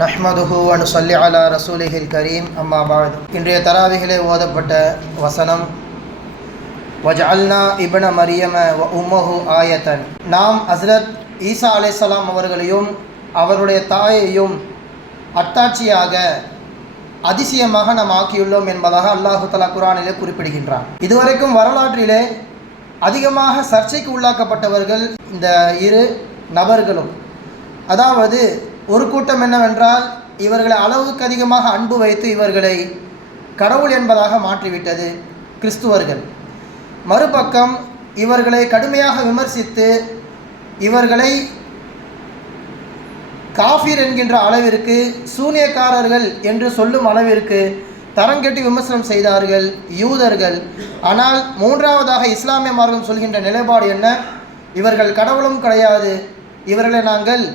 நஹ்மதுஹு வ நுஸல்லி அலா ரசூலிஹில் கரீம் அம்மா பாத். இன்றைய தராவிகளே ஓதப்பட்ட வசனம், வஜஅல்னா இப்ன மரியம வ உம்மஹு ஆயத்தன். நாம் ஹஸ்ரத் ஈசா அலைஹிஸ்ஸலாம் அவர்களையும் அவருடைய தாயையும் அத்தாட்சியாக அதிசயமாக நாம் ஆக்கியுள்ளோம் என்பதாக அல்லாஹு தஆலா குர்ஆனிலே குறிப்பிடுகின்றான். இதுவரைக்கும் வரலாற்றிலே அதிகமாக சர்ச்சைக்கு உள்ளாக்கப்பட்டவர்கள் இந்த இரு நபர்களும். அதாவது ஒரு கூட்டம் என்னவென்றால், இவர்களை அளவுக்கு அதிகமாக அன்பு வைத்து இவர்களை கடவுள் என்பதாக மாற்றிவிட்டது கிறிஸ்துவர்கள். மறுபக்கம் இவர்களை கடுமையாக விமர்சித்து இவர்களை காஃபிர் என்கின்ற அளவிற்கு, சூனியக்காரர்கள் என்று சொல்லும் அளவிற்கு தரங்கெட்டி விமர்சனம் செய்தார்கள் யூதர்கள். ஆனால் மூன்றாவதாக இஸ்லாமிய மார்க்கம் சொல்கின்ற நிலைப்பாடு என்ன? இவர்கள் கடவுளும் கிடையாது, இவர்களை நாங்கள்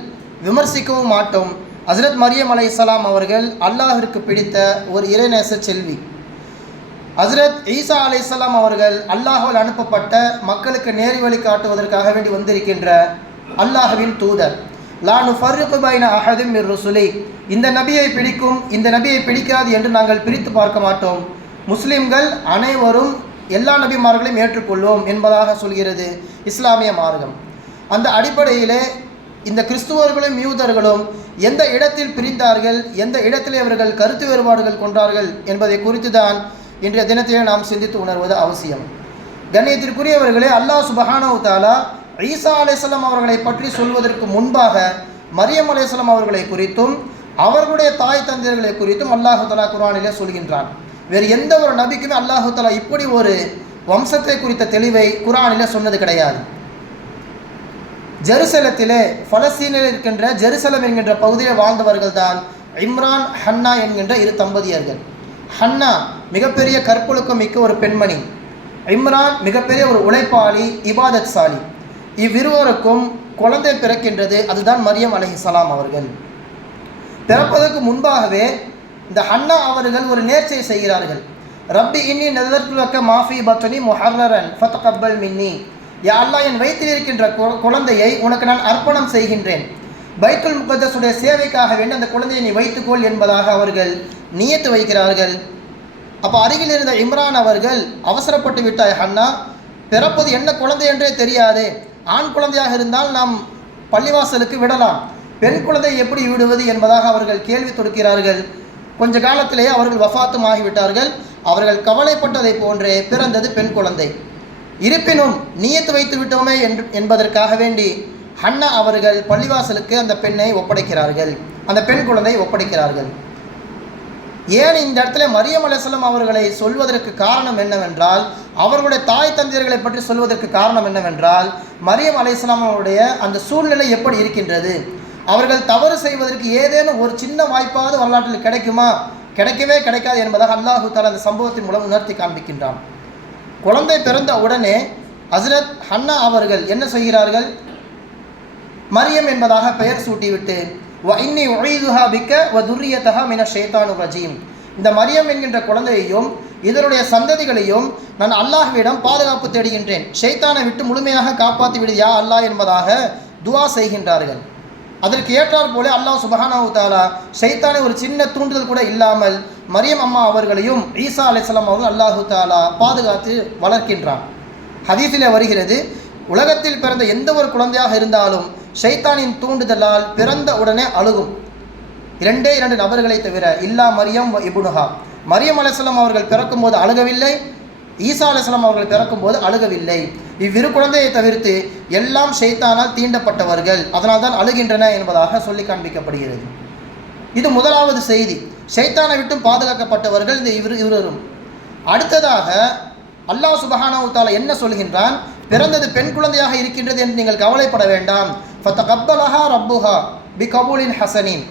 விமர்சிக்கவும் மாட்டோம். ஹஸ்ரத் மரியம் அலைஹிஸ்ஸலாம் அவர்கள் அல்லாஹிற்கு பிடித்த ஒரு இறைநேச செல்வி. ஹஸ்ரத் ஈசா அலைஹிஸ்ஸலாம் அவர்கள் அல்லாஹ்வால் அனுப்பப்பட்ட மக்களுக்கு நேரி வழி காட்டுவதற்காக வேண்டி வந்திருக்கின்ற அல்லாஹ்வின் தூதர். லா நுஃபர்ரிகு பைன அஹதின் மிர் ருசுலி, இந்த நபியை பிடிக்கும், இந்த நபியை பிடிக்காது என்று நாங்கள் பிரித்து பார்க்க மாட்டோம். முஸ்லிம்கள் அனைவரும் எல்லா நபிமார்களையும் ஏற்றுக்கொள்வோம் என்பதாக சொல்கிறது இஸ்லாமிய மார்க்கம். அந்த அடிப்படையிலே இந்த கிறிஸ்துவர்களும் யூதர்களும் எந்த இடத்தில் பிரிந்தார்கள், எந்த இடத்திலே அவர்கள் கருத்து வேறுபாடுகள் கொண்டார்கள் என்பதை குறித்து தான் இன்றைய தினத்திலே நாம் சிந்தித்து உணர்வது அவசியம். கண்ணியத்திற்குரியவர்களே, அல்லாஹ் சுப்ஹானஹு வ தஆலா ஈசா அலைஹிஸ்ஸலாம் அவர்களை பற்றி சொல்வதற்கு முன்பாக மரியம் அலைஹிஸ்ஸலாம் அவர்களை குறித்தும் அவர்களுடைய தாய் தந்தையர்களை குறித்தும் அல்லாஹு தஆலா குர்ஆனிலே சொல்கின்றான். வேறு எந்த ஒரு நபிக்குமே அல்லாஹு தஆலா இப்படி ஒரு வம்சத்தை குறித்த தெளிவை குர்ஆனிலே சொன்னது கிடையாது. ஜெருசலத்திலே, பலஸ்தீனில் இருக்கின்ற ஜெருசலம் என்கின்ற பகுதியில் வாழ்ந்தவர்கள் தான் இம்ரான் ஹன்னா என்கின்ற இரு தம்பதியர்கள். ஹன்னா மிகப்பெரிய கற்பொழுக்கம் மிக்க ஒரு பெண்மணி, இம்ரான் மிகப்பெரிய ஒரு உழைப்பாளி, இபாதத் சாலி. இவ்விருவருக்கும் குழந்தை பிறக்கின்றது. அதுதான் மரியம் அலைஹிஸ்ஸலாம் அவர்கள். பிறப்பதற்கு முன்பாகவே இந்த ஹன்னா அவர்கள் ஒரு நேர்ச்சை செய்கிறார்கள். ரப்பி இன்னி நஸர்து லக மாஃபி பத்னி முஹர்ரரன் ஃபதகப்பல் மின்னி, யா அல்லாஹ், என் வயிற்றில் இருக்கின்ற குழந்தையை உனக்கு நான் அர்ப்பணம் செய்கின்றேன். பைத்துல் முகத்தஸுடைய சேவைக்காக வேண்டி அந்த குழந்தையை நீ வைத்துக்கொள் என்பதாக அவர்கள் நியத்து வைக்கிறார்கள். அப்போ அருகில் இருந்த இம்ரான் அவர்கள், அவசரப்பட்டு விட்டாய் ஹன்னா, பிறப்பது என்ன குழந்தை என்றே தெரியாது, ஆண் குழந்தையாக இருந்தால் நாம் பள்ளிவாசலுக்கு விடலாம், பெண் குழந்தை எப்படி விடுவது என்பதாக அவர்கள் கேள்வி தொடுக்கிறார்கள். கொஞ்ச காலத்திலேயே அவர்கள் வஃபாத்தும் ஆகிவிட்டார்கள். அவர்கள் கவலைப்பட்டதை போன்றே பிறந்தது பெண் குழந்தை. இருப்பினும் நியத்து வைத்து விட்டோமே என்பதற்காக வேண்டி ஹன்னா அவர்கள் பள்ளிவாசலுக்கு அந்த பெண்ணை ஒப்படைக்கிறார்கள், அந்த பெண் குழந்தையை ஒப்படைக்கிறார்கள். ஏன் இந்த இடத்துல மரியம் அலைஹிஸ்ஸலாம் அவர்களை சொல்வதற்கு காரணம் என்னவென்றால், அவர்களுடைய தாய் தந்தையர்களை பற்றி சொல்வதற்கு காரணம் என்னவென்றால், மரியம் அலைஹிஸ்ஸலாம் அவருடைய அந்த சூழ்நிலை எப்படி இருக்கின்றது, அவர்கள் தவறு செய்வதற்கு ஏதேனும் ஒரு சின்ன வாய்ப்பாவது வரலாற்றில் கிடைக்குமா, கிடைக்கவே கிடைக்காது என்பதாக அல்லாஹு தஆலா அந்த சம்பவத்தின் மூலம் உணர்த்தி காண்பிக்கின்றான். குழந்தை பிறந்த உடனே ஹஸ்ரத் ஹன்னா அவர்கள் என்ன செய்கிறார்கள்? மரியம் என்பதாக பெயர் சூட்டிவிட்டு, வ இன்னி உஈதுஹா பிக்க வ துர்ரியதஹா மினஷ் ஷைத்தானிர் ரஜீம், இந்த மரியம் என்கின்ற குழந்தையையும் இதனுடைய சந்ததிகளையும் நான் அல்லாஹ்விடம் பாதுகாப்பு தேடுகின்றேன், ஷைத்தானை விட்டு முழுமையாக காப்பாற்றி விடு யா அல்லாஹ் என்பதாக துஆ செய்கின்றார்கள். அதற்கு ஏற்றாற் போல அல்லாஹ் சுப்ஹானஹு வ தஆலா ஷைத்தானை ஒரு சின்ன தூண்டுதல் கூட இல்லாமல் மரியம் அம்மா அவர்களையும் ஈசா அலைஹிஸ்ஸலாம் அவர்கள் அல்லாஹு தஆலா பாதுகாத்து வளர்க்கின்றான். ஹதீஸிலே வருகிறது, உலகத்தில் பிறந்த எந்த ஒரு குழந்தையாக இருந்தாலும் ஷைத்தானின் தூண்டுதலால் பிறந்த உடனே அழுகும். இரண்டே இரண்டு நபர்களை தவிர, இல்லா மரியம் வ இப்னுஹா, மரியம் அலைஹிஸ்ஸலாம் அவர்கள் பிறக்கும்போது அழுகவில்லை, ஈசா அலைஹிஸ்ஸலாம் அவர்கள் பிறக்கும்போது அழுகவில்லை. இவ்விரு குழந்தையை தவிர்த்து எல்லாம் ஷைத்தானால் தீண்டப்பட்டவர்கள், அதனால் தான் அழுகின்றன என்பதாக சொல்லி காண்பிக்கப்படுகிறது. இது முதலாவது செய்தி. ஷைத்தானை விட்டும் பாதுகாக்கப்பட்டவர்கள் இந்த இருவரும். அடுத்ததாக அல்லாஹ் சுப்ஹானஹு வ தஆலா என்ன சொல்கின்றான்? பிறந்தது பெண் குழந்தையாக இருக்கின்றது என்று நீங்கள் கவலைப்பட வேண்டாம். ஃபதகப்பலஹா ரப்புஹா பிகபூலின் ஹசனின்,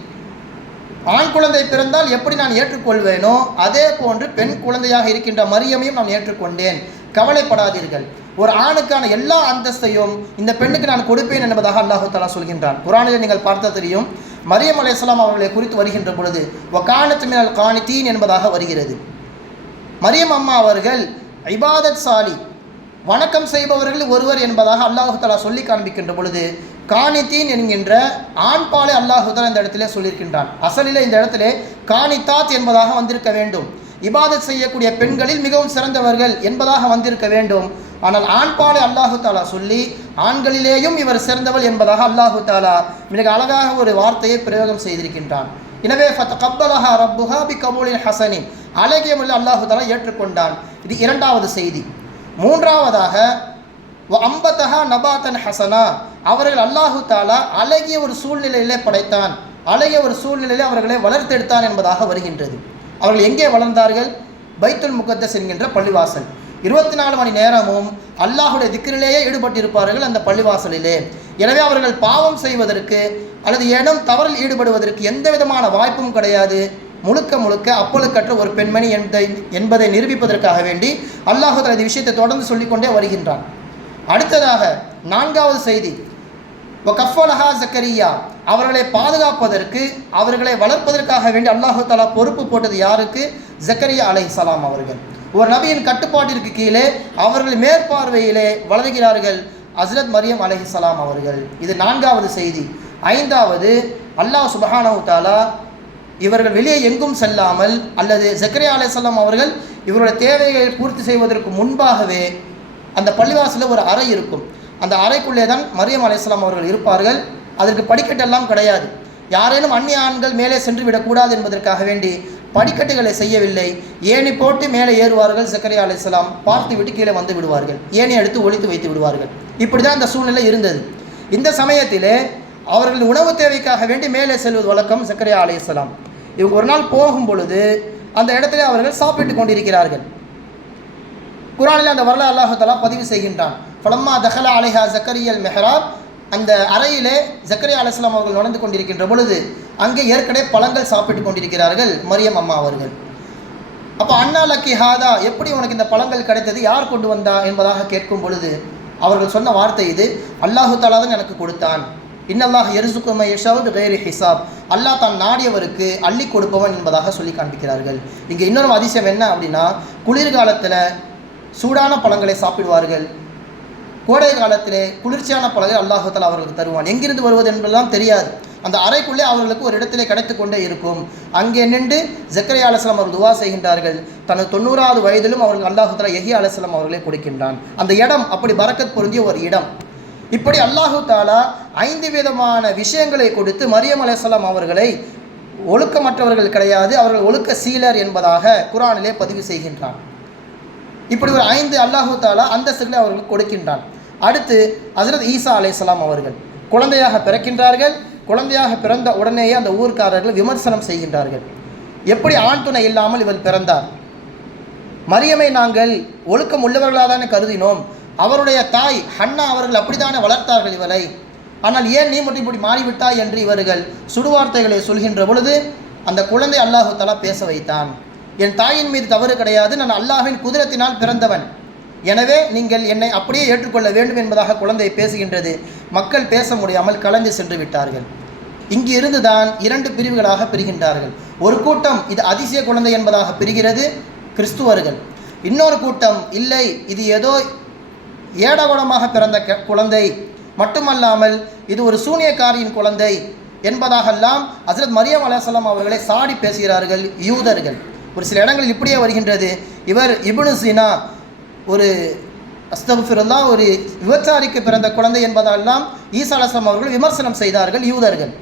ஆண் குழந்தை பிறந்தால் எப்படி நான் ஏற்றுக்கொள்வேனோ அதே போன்று பெண் குழந்தையாக இருக்கின்ற மரியமையும் நான் ஏற்றுக்கொண்டேன், கவலைப்படாதீர்கள். ஒரு ஆணுக்கான எல்லா அந்தஸ்தையும் இந்த பெண்ணுக்கு நான் கொடுப்பேன் என்பதாக அல்லாஹு தஆலா சொல்கின்றான். குர்ஆனிலே நீங்கள் பார்த்தா தெரியும், மரியம் அலைஹிஸ்ஸலாம் அவர்களை குறித்து வருகின்ற பொழுது வகானத் மினல் கானிதீன் என்பதாக வருகிறது. மரியம் அம்மா அவர்கள் இபாதத் சாலி, வணக்கம் செய்பவர்கள் ஒருவர் என்பதாக அல்லாஹு தஆலா சொல்லி காண்பிக்கின்ற பொழுது காணித்தீன் என்கின்ற ஆண் பாலை அல்லாஹு தஆலா இந்த இடத்திலே சொல்லியிருக்கின்றான். அசலிலே இந்த இடத்திலே காணித்தாத் என்பதாக வந்திருக்க வேண்டும். இபாதத் செய்யக்கூடிய பெண்களில் மிகவும் சிறந்தவர்கள் என்பதாக வந்திருக்க வேண்டும். ஆனால் ஆண் பாலை அல்லாஹு தாலா சொல்லி ஆண்களிலேயும் இவர் சிறந்தவள் என்பதாக அல்லாஹு தாலா மிக அழகாக ஒரு வார்த்தையை பிரயோகம் செய்திருக்கின்றான். எனவே ஃபதகப்பலஹா ரப்புஹா பிகபூலின் ஹஸனின், அழகிய முறையில் அல்லாஹு தாலா ஏற்றுக்கொண்டான். இது இரண்டாவது செய்தி. மூன்றாவதாக அம்பதஹா நபாத்தன் ஹசனா, அவர்கள் அல்லாஹு தாலா அழகிய ஒரு சூழ்நிலையிலே படைத்தான், அழகிய ஒரு சூழ்நிலையிலே அவர்களை வளர்த்தெடுத்தான் என்பதாக வருகின்றது. அவர்கள் எங்கே வளர்ந்தார்கள்? பைத்துல் முகத்தஸ் என்கின்ற பள்ளிவாசல். 24 மணி நேரமும் அல்லாஹுடைய திக்ரிலேயே ஈடுபட்டிருப்பார்கள் அந்த பள்ளிவாசலிலே. எனவே அவர்கள் பாவம் செய்வதற்கு அல்லது ஏனும் தவறில் ஈடுபடுவதற்கு எந்த விதமான வாய்ப்பும் கிடையாது. முழுக்க முழுக்க அப்பழுக்கற்ற ஒரு பெண்மணி என்பதை நிரூபிப்பதற்காக வேண்டி அல்லாஹு தஆலா இந்த விஷயத்தை தொடர்ந்து சொல்லிக்கொண்டே வருகின்றான். அடுத்ததாக நான்காவது செய்தி, வகஃபலஹா ஜக்கரியா, அவர்களை பாதுகாப்பதற்கு அவர்களை வளர்ப்பதற்காக வேண்டி அல்லாஹு தஆலா பொறுப்பு போட்டது யாருக்கு? ஜக்கரியா அலைஹிஸ்ஸலாம் அவர்கள். ஒரு நபியின் கட்டுப்பாட்டிற்கு கீழே அவர்கள் மேற்பார்வையிலே வளர்கிறார்கள் ஹஸ்ரத் மரியம் அலைஹிஸ்ஸலாம் அவர்கள். இது நான்காவது செய்தி. ஐந்தாவது, அல்லாஹ் சுப்ஹானஹு தஆலா இவர்கள் வெளியே எங்கும் செல்லாமல் அல்லது ஜக்கரியா அலைஹிஸ்ஸலாம் அவர்கள் இவருடைய தேவைகளை பூர்த்தி செய்வதற்கு முன்பாகவே அந்த பள்ளிவாசலில் ஒரு அறை இருக்கும். அந்த அறைக்குள்ளே தான் மரியம் அலைஹிஸ்ஸலாம் அவர்கள் இருப்பார்கள். அதற்கு படிக்கட்டெல்லாம் கிடையாது. யாரேனும் அந்நிய ஆண்கள் மேலே சென்று விடக்கூடாது என்பதற்காக வேண்டி படிக்கட்டுகளை செய்யவில்லை. ஏணி போட்டு மேலே ஏறுவார்கள். ஜக்கரியா அலைஹிஸ்ஸலாம் பார்த்து விட்டு கீழே வந்து விடுவார்கள். ஏணி எடுத்து ஒழித்து வைத்து விடுவார்கள். இப்படி தான் அந்த சூழ்நிலை இருந்தது. இந்த சமயத்திலே அவர்கள் உணவு தேவைக்காக வேண்டி மேலே செல்வது வழக்கம். ஜக்கரியா அலைஹிஸ்ஸலாம் இவங்க ஒரு நாள் போகும் பொழுது அந்த இடத்துல அவர்கள் சாப்பிட்டு கொண்டிருக்கிறார்கள். குர்ஆனில் அந்த வரலாறு அல்லாஹ் தஆலா பதிவு செய்கின்றான். ஃபலம்மா தஹல அலைஹா ஜக்கரியல் மெஹராப், அந்த அறையிலே ஜக்கரியா அலைஹிஸ்ஸலாம் அவர்கள் நுழைந்து கொண்டிருக்கின்ற பொழுது அங்கே ஏற்கனவே பழங்கள் சாப்பிட்டு கொண்டிருக்கிறார்கள் மரியம் அம்மா அவர்கள். அப்போ அண்ணா லக்கி ஹாதா, எப்படி உனக்கு இந்த பழங்கள் கிடைத்தது, யார் கொண்டு வந்தா என்பதாக கேட்கும் பொழுது அவர்கள் சொன்ன வார்த்தை இது, அல்லாஹு தஆலா தான் எனக்கு கொடுத்தான். இன்னல்லாஹ் யர்ஸுகு மன் யஷாஉ பிகைரி ஹிசாப், அல்லாஹ் தான் நாடியவருக்கு அள்ளி கொடுப்பவன் என்பதாக சொல்லி காண்பிக்கிறார்கள். இங்கே இன்னொரு அதிசயம் என்ன அப்படின்னா, குளிர்காலத்தில் சூடான பழங்களை சாப்பிடுவார்கள், கோடை காலத்திலே குளிர்ச்சியான பழங்களை அல்லாஹு தஆலா அவர்களுக்கு தருவான். எங்கிருந்து வருவது என்பதெல்லாம் தெரியாது. அந்த அறைக்குள்ளே அவர்களுக்கு ஒரு இடத்திலே கிடைத்து கொண்டே இருக்கும். அங்கே நின்று ஜக்கரியா அலைஹிஸ்ஸலாம் அவர்கள் துவா செய்கின்றார்கள். தனது 90வது வயதிலும் அவர்கள் அல்லாஹு தஆலா யஹ்யா அலைஹிஸ்ஸலாம் அவர்களை கொடுக்கின்றான். அந்த இடம் அப்படி பரக்கத் பொருந்திய ஒரு இடம். இப்படி அல்லாஹு தஆலா 5 விதமான விஷயங்களை கொடுத்து மரியம் அலைஹிஸ்ஸலாம் அவர்களை ஒழுக்கமற்றவர்கள் கிடையாது, அவர்கள் ஒழுக்க சீலர் என்பதாக குர்ஆனிலே பதிவு செய்கின்றான். இப்படி ஒரு 5 அல்லாஹு தஆலா அந்தஸ்துகளை அவர்களுக்கு கொடுக்கின்றான். அடுத்து ஹஸ்ரத் ஈசா அலைஹிஸ்ஸலாம் அவர்கள் குழந்தையாக பிறக்கின்றார்கள். குழந்தையாக பிறந்த உடனேயே அந்த ஊர்க்காரர்கள் விமர்சனம் செய்கின்றார்கள். எப்படி ஆண் துணை இல்லாமல் இவர் பிறந்தார்? மரியமை நாங்கள் ஒழுக்கம் உள்ளவர்களாக தானே கருதினோம். அவருடைய தாய் ஹன்னா அவர்கள் அப்படித்தானே வளர்த்தார்கள் இவரை. ஆனால் ஏன் நீ மட்டும் இப்படி மாறிவிட்டாய் என்று இவர்கள் சுடுவார்த்தைகளை சொல்கின்ற பொழுது அந்த குழந்தை அல்லாஹு தஆலா பேச வைத்தான். என் தாயின் மீது தவறு கிடையாது, நான் அல்லாஹ்வின் குதிரத்தினால் பிறந்தவன், எனவே நீங்கள் என்னை அப்படியே ஏற்றுக்கொள்ள வேண்டும் என்பதாக குழந்தை பேசுகின்றது. மக்கள் பேச முடியாமல் கலந்து சென்று விட்டார்கள். இங்கு இருந்துதான் 2 பிரிவுகளாக பிரிகின்றார்கள். ஒரு கூட்டம் இது அதிசய குழந்தை என்பதாக பிரிகிறது, கிறிஸ்துவர்கள். இன்னொரு கூட்டம் இல்லை, இது ஏதோ ஏடகோடமாக பிறந்த குழந்தை, மட்டுமல்லாமல் இது ஒரு சூனியக்காரியின் குழந்தை என்பதாகெல்லாம் ஹஸ்ரத் மரியம் அலைஹிஸ்ஸலாம் அவர்களை சாடி பேசுகிறார்கள் யூதர்கள். ஒரு சில இடங்களில் இப்படியே வருகின்றது, இவர் இப்னு சீனா, ஒரு அஸ்தக்ஃபிருல்லாஹ், ஒரு விபச்சாரிக்கு பிறந்த குழந்தை என்பதெல்லாம் ஈசா அலைஹிஸ்ஸலாம் அவர்கள் விமர்சனம் செய்தார்கள் யூதர்கள்.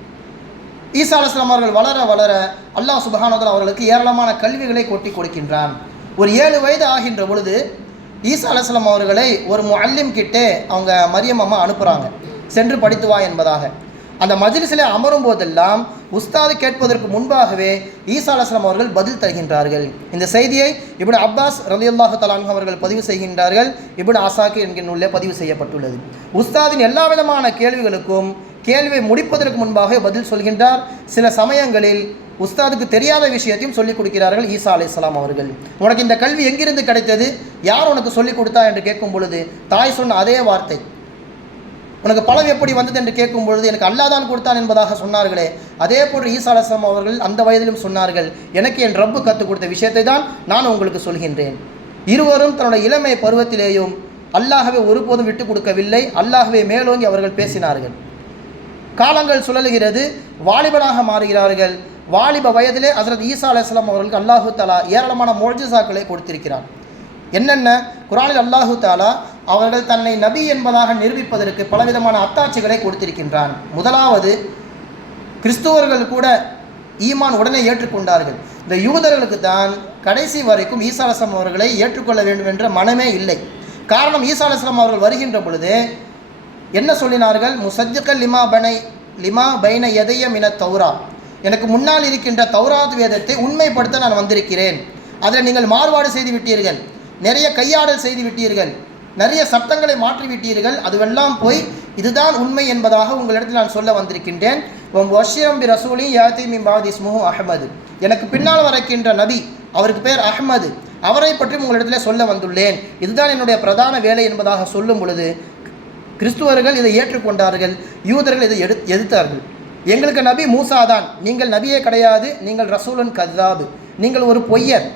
ஈசா அலைஹிஸ்ஸலாம் அவர்கள் வளர வளர அல்லாஹ் சுப்ஹானஹு வ தஆலா அவர்களுக்கு ஏராளமான கல்விகளை கொட்டி கொடுக்கின்றான். ஒரு 7 வயது ஆகின்ற பொழுது ஈசா அலைஹிஸ்ஸலாம் அவர்களை ஒரு முஅல்லிம் கிட்டே அவங்க மரியம் அம்மா அனுப்புகிறாங்க, சென்று படித்து வா என்பதாக. அந்த மஜ்லிஸிலே அமரும் போதெல்லாம் உஸ்தாது கேட்பதற்கு முன்பாகவே ஈசா அலைஹிஸ்ஸலாம் அவர்கள் பதில் தருகின்றார்கள். இந்த செய்தியை இப்னு அப்பாஸ் ரலியல்லாஹு தஆலா அன்ஹு அவர்கள் பதிவு செய்கின்றார்கள். இப்னு ஆசாக்கிர் என்கிற நூலிலே பதிவு செய்யப்பட்டுள்ளது. உஸ்தாதின் எல்லா விதமான கேள்விகளுக்கும் கேள்வியை முடிப்பதற்கு முன்பாக பதில் சொல்கின்றார். சில சமயங்களில் உஸ்தாதுக்கு தெரியாத விஷயத்தையும் சொல்லிக் கொடுக்கிறார்கள் ஈசா அலைஹிஸ்ஸலாம் அவர்கள். உனக்கு இந்த கல்வி எங்கிருந்து கிடைத்தது, யார் உனக்கு சொல்லிக் கொடுத்தா என்று கேட்கும் பொழுது தாய் சொன்ன அதே வார்த்தை, உனக்கு பழம் எப்படி வந்தது என்று கேட்கும் பொழுது எனக்கு அல்லாஹ் தான் கொடுத்தான் என்பதாக சொன்னார்களே, அதே போன்று ஈசா அலைஹிஸ்ஸலாம் அவர்கள் அந்த வயதிலும் சொன்னார்கள், எனக்கு என் ரப்பு கற்றுக் கொடுத்த விஷயத்தை தான் நான் உங்களுக்கு சொல்கின்றேன். இருவரும் தன்னுடைய இளமை பருவத்திலேயும் அல்லாஹ்வை ஒருபோதும் விட்டு கொடுக்கவில்லை. அல்லாஹ்வை மேலோங்கி அவர்கள் பேசினார்கள். காலங்கள் சுழலுகிறது, வாலிபனாக மாறுகிறார்கள். வாலிப வயதிலே ஹஜ்ரத் ஈசா அலைஹிஸ்ஸலாம் அவர்களுக்கு அல்லாஹு தஆலா ஏராளமான முஅஜிஸாக்களை கொடுத்திருக்கிறார். என்னென்ன? குர்ஆனில் அல்லாஹு தஆலா அவர்கள் தன்னை நபி என்பதாக நிரூபிப்பதற்கு பலவிதமான அத்தாட்சிகளை கொடுத்திருக்கின்றான். முதலாவது, கிறிஸ்துவர்கள் கூட ஈமான் உடனே ஏற்றுக்கொண்டார்கள். இந்த யூதர்களுக்கு தான் கடைசி வரைக்கும் ஈசா அலைஹிஸ்ஸலாம் அவர்களை ஏற்றுக்கொள்ள வேண்டும் என்ற மனமே இல்லை. காரணம், ஈசா அலைஹிஸ்ஸலாம் அவர்கள் வருகின்ற பொழுது என்ன சொல்லினார்கள்? முசஜ்ஜகல் லிமா பைன யதைய மின தௌரா, எனக்கு முன்னால் இருக்கின்ற தௌராத் வேதத்தை உண்மைப்படுத்த நான் வந்திருக்கிறேன். அதில் நீங்கள் மாறுபாடு செய்து விட்டீர்கள், நிறைய கையாடல் செய்து விட்டீர்கள், நிறைய சட்டங்களை மாற்றி விட்டீர்கள். அதுவெல்லாம் போய் இதுதான் உண்மை என்பதாக உங்களிடத்தில் நான் சொல்ல வந்திருக்கின்றேன். வஷீரம் பி ரசூலி யாத்தி மின் பாதி இஸ்முஹு அஹ்மது, எனக்கு பின்னால் வரக்கின்ற நபி, அவருக்கு பேர் அஹ்மது, அவரை பற்றி உங்களிடத்தில் சொல்ல வந்துள்ளேன். இதுதான் என்னுடைய பிரதான வேலை என்பதாக சொல்லும் பொழுது கிறிஸ்துவர்கள் இதை ஏற்றுக்கொண்டார்கள், யூதர்கள் இதை எதிர்த்தார்கள். எங்களுக்கு நபி மூசா தான், நீங்கள் நபியே கிடையாது, நீங்கள் ரசூலுன் கذாப், நீங்கள் ஒரு பொய்யர்,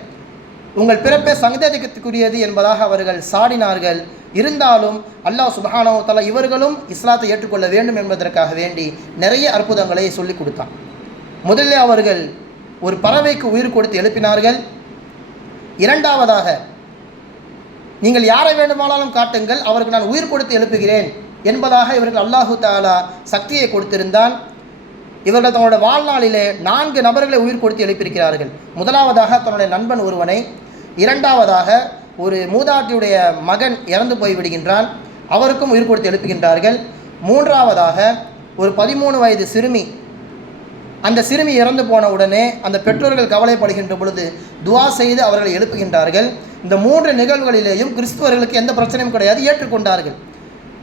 உங்கள் பிறப்பே சந்தேகத்துக்குரியது என்பதாக அவர்கள் சாடினார்கள். இருந்தாலும் அல்லாஹ் சுப்ஹானஹு வ தஆலா இவர்களும் இஸ்லாத்தை ஏற்றுக்கொள்ள வேண்டும் என்பதற்காக வேண்டி நிறைய அற்புதங்களை சொல்லிக் கொடுத்தான். முதலில் அவர்கள் ஒரு பறவைக்கு உயிர் கொடுத்து எழுப்பினார்கள். இரண்டாவதாக, நீங்கள் யாரை வேண்டுமானாலும் காட்டுங்கள், அவருக்கு நான் உயிர் கொடுத்து எழுப்புகிறேன் என்பதாக இவர்கள் அல்லாஹு தஆலா சக்தியை கொடுத்திருந்தான். இவர்கள் தன்னுடைய வாழ்நாளிலே 4 நபர்களை உயிர் கொடுத்து எழுப்பியிருக்கிறார்கள். முதலாவதாக தன்னுடைய நண்பன் ஒருவனை, இரண்டாவதாக ஒரு மூதாட்டியுடைய மகன் இறந்து போய் விடுகின்றான், அவருக்கும் உயிர் கொடுத்து எழுப்புகின்றார்கள். மூன்றாவதாக ஒரு 13 வயது சிறுமி, அந்த சிறுமி இறந்து போன உடனே அந்த பெற்றோர்கள் கவலைப்படுகின்ற பொழுது துஆ செய்து அவர்களை எழுப்புகின்றார்கள். இந்த 3 நிகழ்வுகளிலேயும் கிறிஸ்துவர்களுக்கு எந்த பிரச்சனையும் கிடையாது, ஏற்றுக்கொண்டார்கள்.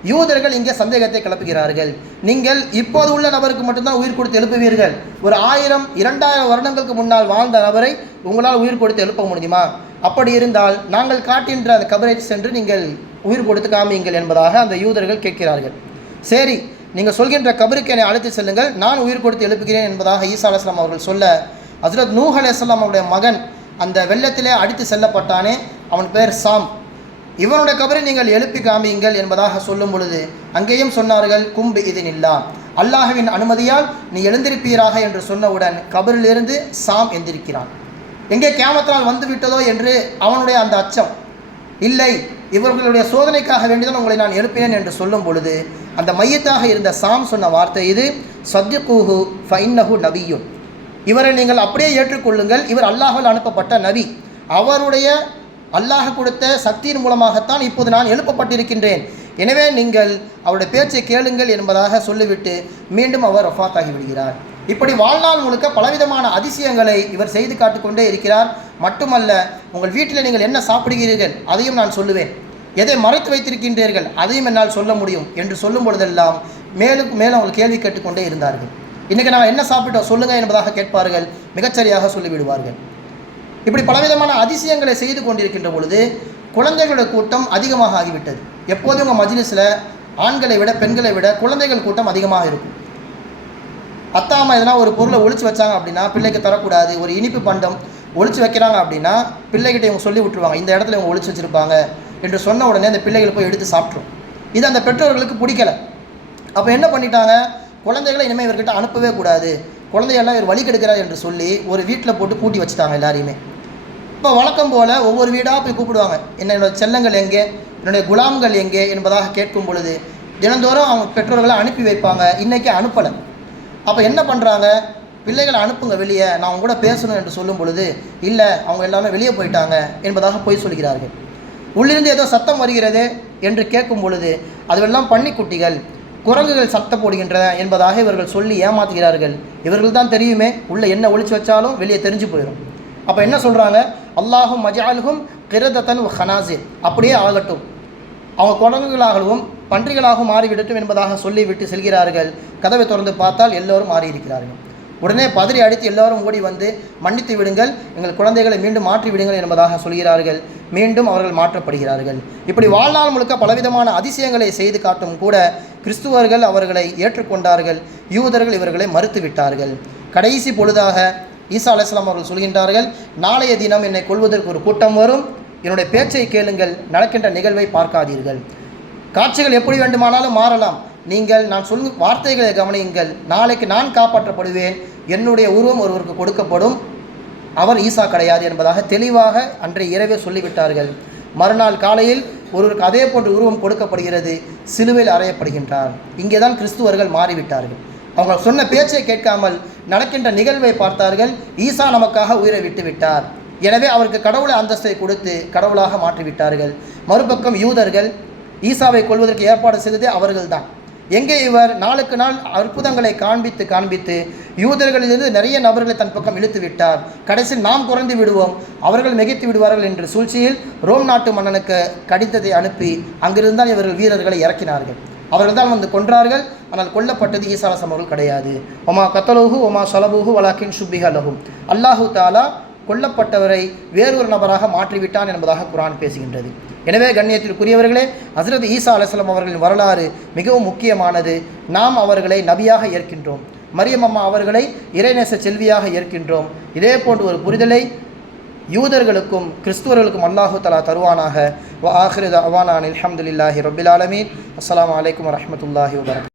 யூதர்கள் இங்கே சந்தேகத்தை கிளப்புகிறார்கள். நீங்கள் இப்போது உள்ள நபருக்கு மட்டும்தான் உயிர் கொடுத்து எழுப்புவீர்கள், ஒரு 1000 2000 வருடங்களுக்கு முன்னால் வாழ்ந்த நபரை உங்களால் உயிர் கொடுத்து எழுப்ப முடியுமா? அப்படி இருந்தால் நாங்கள் காட்டுகின்ற அந்த கபரை சென்று நீங்கள் உயிர் கொடுத்து காமியுங்கள் என்பதாக அந்த யூதர்கள் கேட்கிறார்கள். சரி, நீங்கள் சொல்கின்ற கபருக்கு என்னை அழைத்து செல்லுங்கள், நான் உயிர் கொடுத்து எழுப்புகிறேன் என்பதாக ஈசா அலைஹிஸ்ஸலாம் அவர்கள் சொல்ல, ஹஜ்ரத் நூஹ் அலைஹிஸ்ஸலாம் அவருடைய மகன் அந்த வெள்ளத்திலே அடித்து செல்லப்பட்டானே, அவன் பேர் சாம், இவனுடைய கபரை நீங்கள் எழுப்பி காமியுங்கள் என்பதாக சொல்லும் பொழுது அங்கேயும் சொன்னார்கள், கும்பி இதினில்லா, அல்லாஹ்வின் அனுமதியால் நீ எழுந்திருப்பீராக என்று சொன்னவுடன் கபரிலிருந்து சாம் எந்திருக்கிறான். எங்கே கியாமத்தால் வந்து விட்டதோ என்று அவனுடைய அந்த அச்சம், இல்லை இவர்களுடைய சோதனைக்காக வேண்டிதான் உங்களை நான் எழுப்பினேன் என்று சொல்லும் பொழுது அந்த மையத்தாக இருந்த சாம் சொன்ன வார்த்தை இது, சத்யகூஹு ஃபைன்னஹு நபியுன், இவரை நீங்கள் அப்படியே ஏற்றுக்கொள்ளுங்கள், இவர் அல்லாஹ்வால் அனுப்பப்பட்ட நபி, அவருடைய அல்லாஹ் கொடுத்த சக்தியின் மூலமாகத்தான் இப்போது நான் எழுப்பப்பட்டிருக்கின்றேன், எனவே நீங்கள் அவருடைய பேச்சை கேளுங்கள் என்பதாக சொல்லிவிட்டு மீண்டும் அவர் வஃபாத் ஆகிவிடுகிறார். இப்படி வாழ்நாள் முழுக்க பலவிதமான அதிசயங்களை இவர் செய்து காட்டிக்கொண்டே இருக்கிறார். மட்டுமல்ல, உங்கள் வீட்டில் நீங்கள் என்ன சாப்பிடுகிறீர்கள் அதையும் நான் சொல்லுவேன், எதை மறைத்து வைத்திருக்கின்றீர்கள் அதையும் என்னால் சொல்ல முடியும் என்று சொல்லும் பொழுதெல்லாம் மேலும் மேலும் அவர்கள் கேள்வி கேட்டுக்கொண்டே இருந்தார்கள். இன்றைக்கி நான் என்ன சாப்பிட்டோம் சொல்லுங்கள் என்பதாக கேட்பார்கள், மிகச்சரியாக சொல்லிவிடுவார்கள். இப்படி பலவிதமான அதிசயங்களை செய்து கொண்டிருக்கின்ற பொழுது குழந்தைகளுடைய கூட்டம் அதிகமாக ஆகிவிட்டது. எப்போதும் உங்கள் மஜ்லிஸில் ஆண்களை விட பெண்களை விட குழந்தைகள் கூட்டம் அதிகமாக இருக்கும். அத்தாமா எதனா ஒரு பொருளை ஒழிச்சு வச்சாங்க அப்படின்னா பிள்ளைக்கு தரக்கூடாது, ஒரு இனிப்பு பண்டம் ஒழிச்சு வைக்கிறாங்க அப்படின்னா பிள்ளைகிட்ட இவங்க சொல்லி விட்டுருவாங்க, இந்த இடத்துல இவங்க ஒழிச்சு வச்சுருப்பாங்க என்று சொன்ன உடனே அந்த பிள்ளைகளை போய் எடுத்து சாப்பிட்ரும். இது அந்த பெற்றோர்களுக்கு பிடிக்கலை. அப்போ என்ன பண்ணிட்டாங்க, குழந்தைகளை இனிமேல் இவர்கிட்ட அனுப்பவே கூடாது, குழந்தையெல்லாம் இவர் வழி கெடுக்கிறார் என்று சொல்லி ஒரு வீட்டில் போட்டு பூட்டி வச்சுட்டாங்க எல்லாரையுமே. இப்போ வழக்கம் போல் ஒவ்வொரு வீடாக போய் கூப்பிடுவாங்க, என்னோடய செல்லங்கள் எங்கே, என்னுடைய குலாம்கள் எங்கே என்பதாக கேட்கும் பொழுது தினந்தோறும் அவங்க பெற்றோர்களை அனுப்பி வைப்பாங்க. இன்றைக்கி அனுப்பலை. அப்போ என்ன பண்ணுறாங்க, பிள்ளைகளை அனுப்புங்க வெளியே, நான் அவங்க கூட பேசணும் என்று சொல்லும் பொழுது இல்லை அவங்க எல்லாமே வெளியே போயிட்டாங்க என்பதாக போய் சொல்கிறார்கள். உள்ளிருந்து ஏதோ சத்தம் வருகிறது என்று கேட்கும் பொழுது அதுவெல்லாம் பன்னிக்குட்டிகள், குரங்குகள் சத்தம் போடுகின்றன என்பதாக இவர்கள் சொல்லி ஏமாத்துகிறார்கள். இவர்கள் தான் தெரியுமே உள்ளே என்ன ஒழிச்சு வச்சாலும் வெளியே தெரிஞ்சு போயிடும். அப்போ என்ன சொல்கிறாங்க, அல்லாஹும் மஜாலுஹும் கிரதத்தன் ஹனாசிர், அப்படியே ஆகட்டும், அவங்க குரங்குகளாகவும் பன்றிகளாகவும் மாறிவிடட்டும் என்பதாக சொல்லிவிட்டு செல்கிறார்கள். கதவை திறந்து பார்த்தால் எல்லோரும் மாறியிருக்கிறார்கள். உடனே பதறி அடித்து எல்லோரும் ஓடி வந்து மன்னித்து விடுங்கள், எங்கள் குழந்தைகளை மீண்டும் மாற்றி விடுங்கள் என்பதாக சொல்கிறார்கள். மீண்டும் அவர்கள் மாற்றப்படுகிறார்கள். இப்படி வாழ்நாள் முழுக்க பலவிதமான அதிசயங்களை செய்து காட்டும் கூட கிறிஸ்துவர்கள் அவர்களை ஏற்றுக்கொண்டார்கள், யூதர்கள் இவர்களை மறுத்து விட்டார்கள். கடைசி பொழுதாக ஈசா அலைஹிஸ்ஸலாம் அவர்கள் சொல்கின்றார்கள், நாளைய தினம் என்னை கொல்வதற்கு ஒரு கூட்டம் வரும், என்னுடைய பேச்சை கேளுங்கள், நடக்கின்ற நிகழ்வை பார்க்காதீர்கள். காட்சிகள் எப்படி வேண்டுமானாலும் மாறலாம், நீங்கள் நான் சொல்லும் வார்த்தைகளை கவனியுங்கள், நாளைக்கு நான் காப்பாற்றப்படுவேன், என்னுடைய உருவம் ஒருவருக்கு கொடுக்கப்படும், அவர் ஈசா கிடையாது என்பதாக தெளிவாக அன்றைய இரவே சொல்லிவிட்டார்கள். மறுநாள் காலையில் ஒருவருக்கு அதே போன்ற உருவம் கொடுக்கப்படுகிறது, சிலுவையில் அறையப்படுகின்றார். இங்கே தான் கிறிஸ்துவர்கள் மாறிவிட்டார்கள். அவங்க சொன்ன பேச்சை கேட்காமல் நடக்கின்ற நிகழ்வை பார்த்தார்கள். ஈசா நமக்காக உயிரை விட்டு விட்டார், எனவே அவருக்கு கடவுளை அந்தஸ்தை கொடுத்து கடவுளாக மாற்றிவிட்டார்கள். மறுபக்கம் யூதர்கள் ஈசாவை கொள்வதற்கு ஏற்பாடு செய்ததே அவர்கள்தான். எங்கே இவர் நாளுக்கு நாள் அற்புதங்களை காண்பித்து காண்பித்து யூதர்களிலிருந்து நிறைய நபர்களை தன் பக்கம் இழுத்து விட்டார். கடைசியில் நாம் குறைந்து விடுவோம், அவர்கள் மிகைத்து விடுவார்கள் என்ற சூழ்ச்சியில் ரோம் நாட்டு மன்னனுக்கு கடிதத்தை அனுப்பி அங்கிருந்தான் இவர்கள் வீரர்களை இறக்கினார்கள். அவர்கள் தான் வந்து கொன்றார்கள். ஆனால் கொல்லப்பட்டது ஈசா அலைஹிஸ்ஸலாம் அவர்கள் கிடையாது. ஒமா கத்தலூஹு ஒமா சலபூஹு வலாக்கின் சுப்பிஹ லஹும். அல்லாஹு தாலா கொல்லப்பட்டவரை வேறொரு நபராக மாற்றிவிட்டான் என்பதாக குர்ஆன் பேசுகின்றது. எனவே கண்ணியத்திற்குரியவர்களே, ஹஸ்ரத் ஈசா அலைஹிஸ்ஸலாம் அவர்களின் வரலாறு மிகவும் முக்கியமானது. நாம் அவர்களை நபியாக ஏற்கின்றோம், மரியம் அம்மா அவர்களை இறைநேச செல்வியாக ஏற்கின்றோம். இதே போன்ற ஒரு புரிதலை யூதர்களுக்கும் கிறிஸ்துவர்களுக்கும் அல்லாஹு தஆலா தருவானாக. வ ஆகிரு தஅவானா அல்ஹம்துலில்லாஹி ரப்பில் ஆலமீன். அஸ்ஸலாமு அலைக்கும் வரஹ்மத்துல்லாஹி வபரகாத்துஹு.